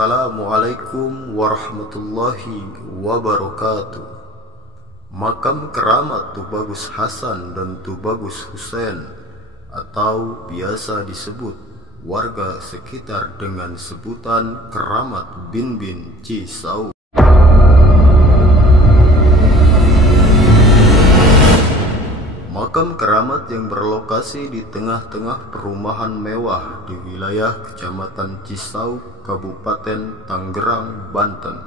Assalamualaikum warahmatullahi wabarakatuh. Makam keramat Tubagus Hasan dan Tubagus Husain, atau biasa disebut warga sekitar dengan sebutan Keramat bin Cisau. Makam keramat yang berlokasi di tengah-tengah perumahan mewah di wilayah Kecamatan Cisau, Kabupaten Tangerang, Banten.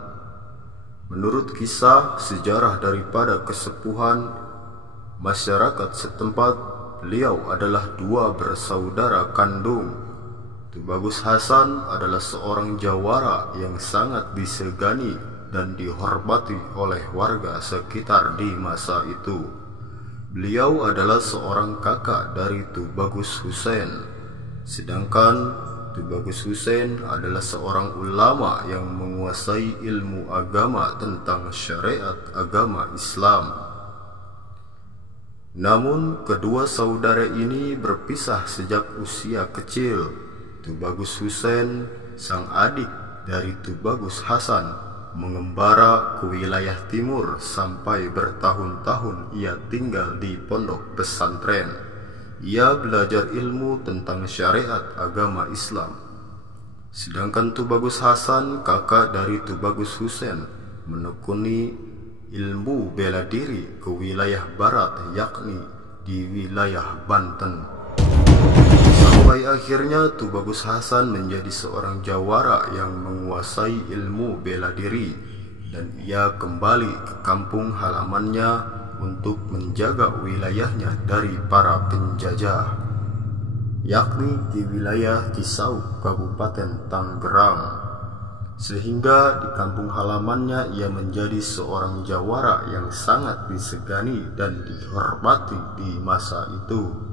Menurut kisah sejarah daripada kesepuhan masyarakat setempat, beliau adalah dua bersaudara kandung. Tubagus Hasan adalah seorang jawara yang sangat disegani dan dihormati oleh warga sekitar di masa itu. Beliau adalah seorang kakak dari Tubagus Husain, sedangkan Tubagus Husain adalah seorang ulama yang menguasai ilmu agama tentang syariat agama Islam. Namun kedua saudara ini berpisah sejak usia kecil. Tubagus Husain, sang adik dari Tubagus Hasan, mengembara ke wilayah timur sampai bertahun-tahun ia tinggal di pondok pesantren. Ia belajar ilmu tentang syariat agama Islam. Sedangkan Tubagus Hasan, kakak dari Tubagus Husain, menekuni ilmu bela diri ke wilayah barat, yakni di wilayah Banten. Sampai akhirnya Tubagus Hasan menjadi seorang jawara yang menguasai ilmu bela diri, dan ia kembali ke kampung halamannya untuk menjaga wilayahnya dari para penjajah, yakni di wilayah Cisau, Kabupaten Tangerang. Sehingga di kampung halamannya ia menjadi seorang jawara yang sangat disegani dan dihormati di masa itu.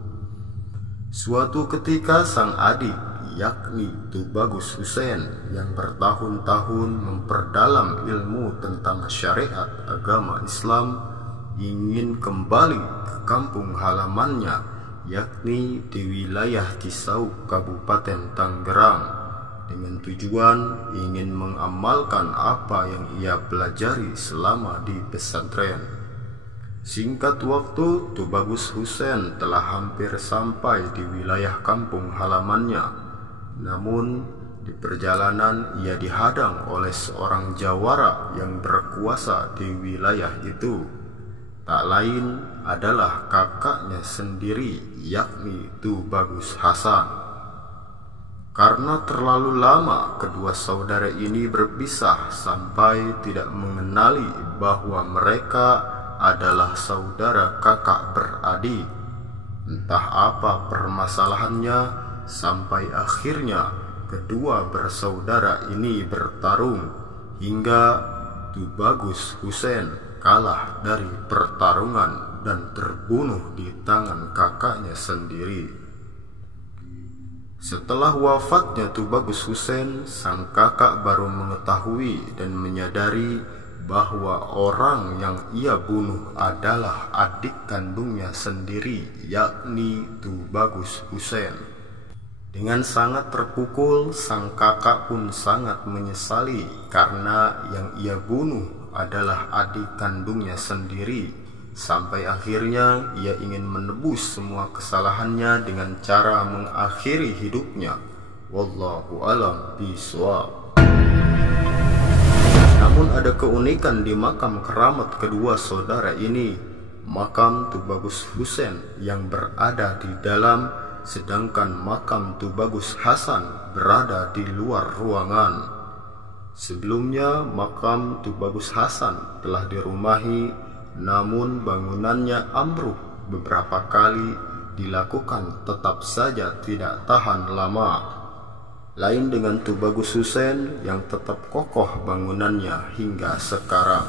Suatu ketika sang adik, yakni Tubagus Husain, yang bertahun-tahun memperdalam ilmu tentang syariat agama Islam, ingin kembali ke kampung halamannya, yakni di wilayah Cisau, Kabupaten Tangerang, dengan tujuan ingin mengamalkan apa yang ia pelajari selama di pesantren. Singkat waktu, Tubagus Husain telah hampir sampai di wilayah kampung halamannya. Namun, di perjalanan ia dihadang oleh seorang jawara yang berkuasa di wilayah itu. Tak lain adalah kakaknya sendiri, yakni Tubagus Hasan. Karena terlalu lama kedua saudara ini berpisah sampai tidak mengenali bahwa mereka adalah saudara kakak beradik. Entah apa permasalahannya, sampai akhirnya kedua bersaudara ini bertarung hingga Tubagus Husain kalah dari pertarungan dan terbunuh di tangan kakaknya sendiri. Setelah wafatnya Tubagus Husain, sang kakak baru mengetahui dan menyadari bahwa orang yang ia bunuh adalah adik kandungnya sendiri, yakni Tubagus Husain. Dengan sangat terpukul, sang kakak pun sangat menyesali karena yang ia bunuh adalah adik kandungnya sendiri. Sampai akhirnya ia ingin menebus semua kesalahannya dengan cara mengakhiri hidupnya. Wallahu a'lam bishawab. Namun ada keunikan di makam keramat kedua saudara ini. Makam Tubagus Husain yang berada di dalam, sedangkan makam Tubagus Hasan berada di luar ruangan. Sebelumnya makam Tubagus Hasan telah dirumahi, namun bangunannya ambruk beberapa kali dilakukan, tetap saja tidak tahan lama. Lain dengan Tubagus Husain yang tetap kokoh bangunannya hingga sekarang.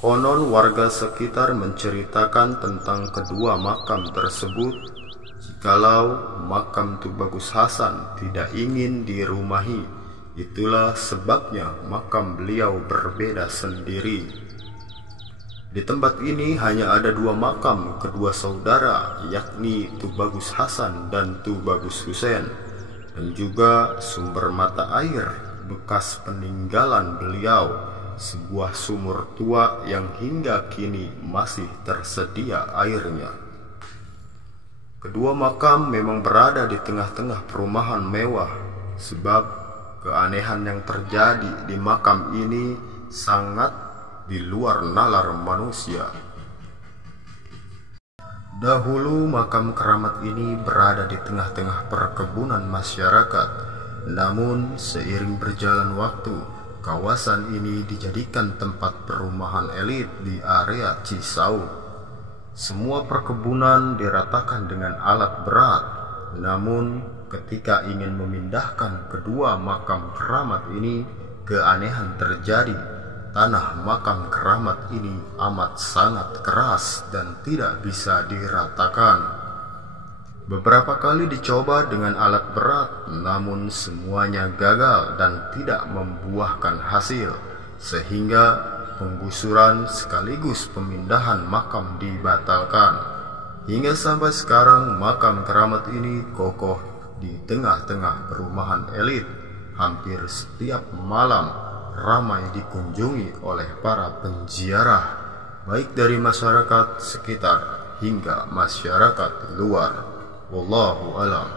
Konon warga sekitar menceritakan tentang kedua makam tersebut. Jikalau makam Tubagus Hasan tidak ingin dirumahi, itulah sebabnya makam beliau berbeda sendiri. Di tempat ini hanya ada dua makam kedua saudara, yakni Tubagus Hasan dan Tubagus Husain, dan juga sumber mata air bekas peninggalan beliau, sebuah sumur tua yang hingga kini masih tersedia airnya. Kedua makam memang berada di tengah-tengah perumahan mewah, sebab keanehan yang terjadi di makam ini sangat di luar nalar manusia. Dahulu makam keramat ini berada di tengah-tengah perkebunan masyarakat. Namun seiring berjalan waktu, kawasan ini dijadikan tempat perumahan elit di area Cisauk. Semua perkebunan diratakan dengan alat berat. Namun ketika ingin memindahkan kedua makam keramat ini, keanehan terjadi. Tanah makam keramat ini amat sangat keras dan tidak bisa diratakan. Beberapa kali dicoba dengan alat berat, namun semuanya gagal dan tidak membuahkan hasil, sehingga penggusuran sekaligus pemindahan makam dibatalkan. Hingga sampai sekarang makam keramat ini kokoh di tengah-tengah perumahan elit. Hampir setiap malam ramai dikunjungi oleh para penziarah, baik dari masyarakat sekitar hingga masyarakat luar. Wallahu a'lam.